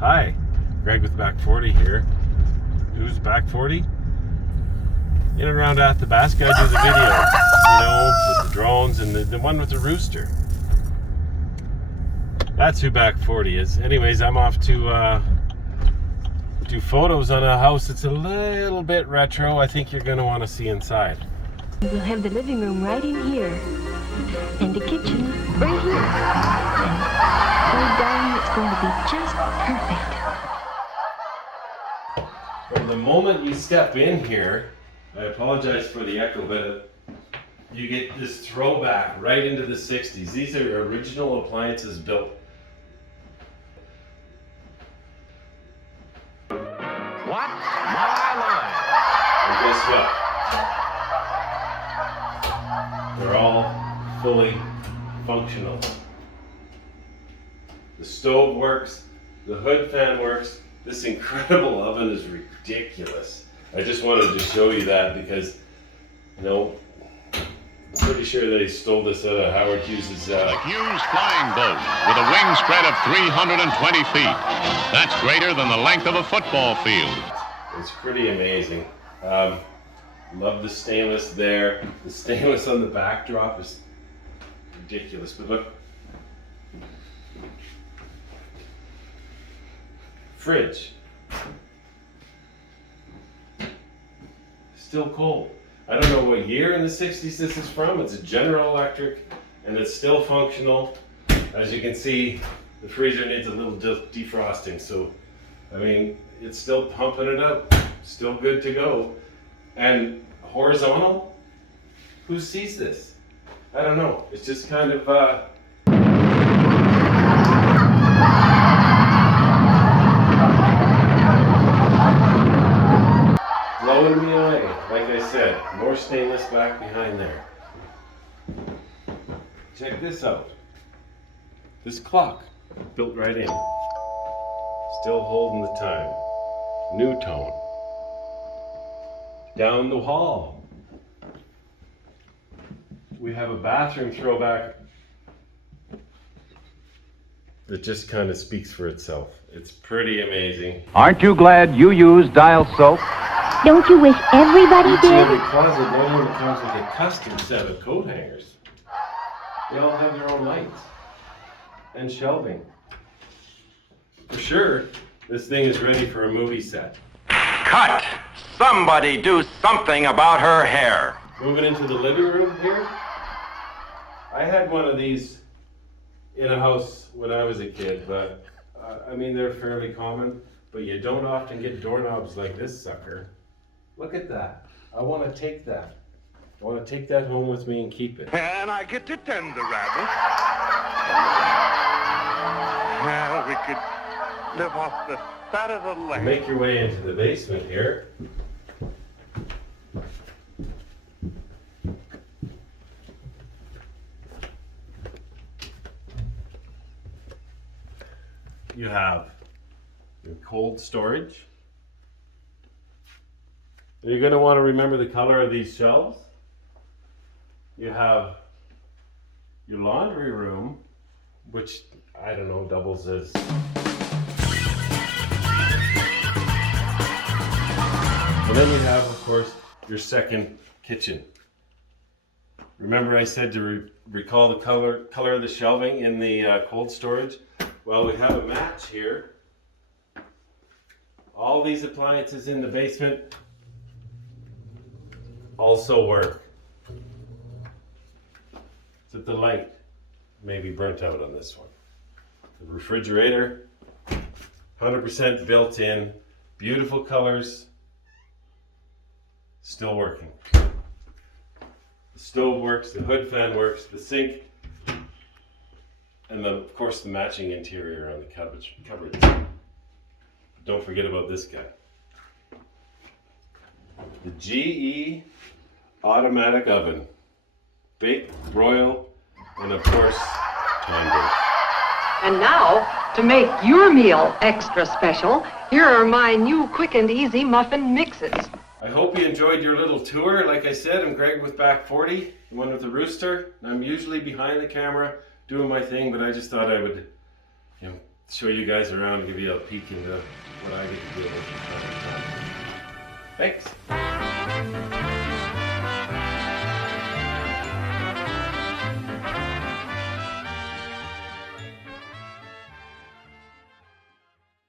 Hi, Greg with Back 40 here. Who's Back 40? In and around Athabasca, I do the video, with the drones and the one with the rooster. That's who Back 40 is. Anyways, I'm off to do photos on a house that's a little bit retro. I think you're going to want to see inside. We'll have the living room right in here, and the kitchen right here. And darling, it's going to be just perfect. From the moment you step in here, I apologize for the echo, but you get this throwback right into the 60s. These are original appliances built. What's my line? And guess what? They're all fully functional. The stove works, the hood fan works. This incredible oven is ridiculous. I just wanted to show you that because, I'm pretty sure they stole this out of Howard Hughes' A Hughes flying boat with a wingspread of 320 feet. That's greater than the length of a football field. It's pretty amazing. Love the stainless there. The stainless on the backdrop is ridiculous. But look. Fridge. Still cold. I don't know what year in the 60s this is from. It's a General Electric and it's still functional. As you can see, the freezer needs a little defrosting. So, it's still pumping it up. Still good to go. And horizontal? Who sees this? I don't know. It's just kind of blowing me away. Like I said, more stainless back behind there. Check this out. This clock, built right in. Still holding the time. New tone. Down the hall, we have a bathroom throwback that just kind of speaks for itself. It's pretty amazing. Aren't you glad you use Dial soap? Don't you wish everybody Each and did? every closet normally comes with a custom set of coat hangers. They all have their own lights and shelving. For sure, this thing is ready for a movie set. Cut! Somebody do something about her hair. Moving into the living room here. I had one of these in a house when I was a kid, but they're fairly common, but you don't often get doorknobs like this sucker. Look at that. I want to take that. I want to take that home with me and keep it. And I get to tend the rabbit. Well, we could live off the fat of the land. Make your way into the basement here. You have your cold storage. You're going to want to remember the color of these shelves. You have your laundry room, which, I don't know, doubles as... And then you have, of course, your second kitchen. Remember I said to recall the color of the shelving in the cold storage? Well, we have a match here. All these appliances in the basement also work. Except the light may be burnt out on this one. The refrigerator, 100% built in, beautiful colors, still working. The stove works, the hood fan works, the sink, and then, of course, the matching interior on the cupboards. Don't forget about this guy. The GE automatic oven. Bake, broil, and of course, tender. And now, to make your meal extra special, here are my new quick and easy muffin mixes. I hope you enjoyed your little tour. Like I said, I'm Greg with Back 40, the one with the rooster. I'm usually behind the camera doing my thing, but I just thought I would show you guys around, give you a peek into what I get to deal with from time to time. Thanks.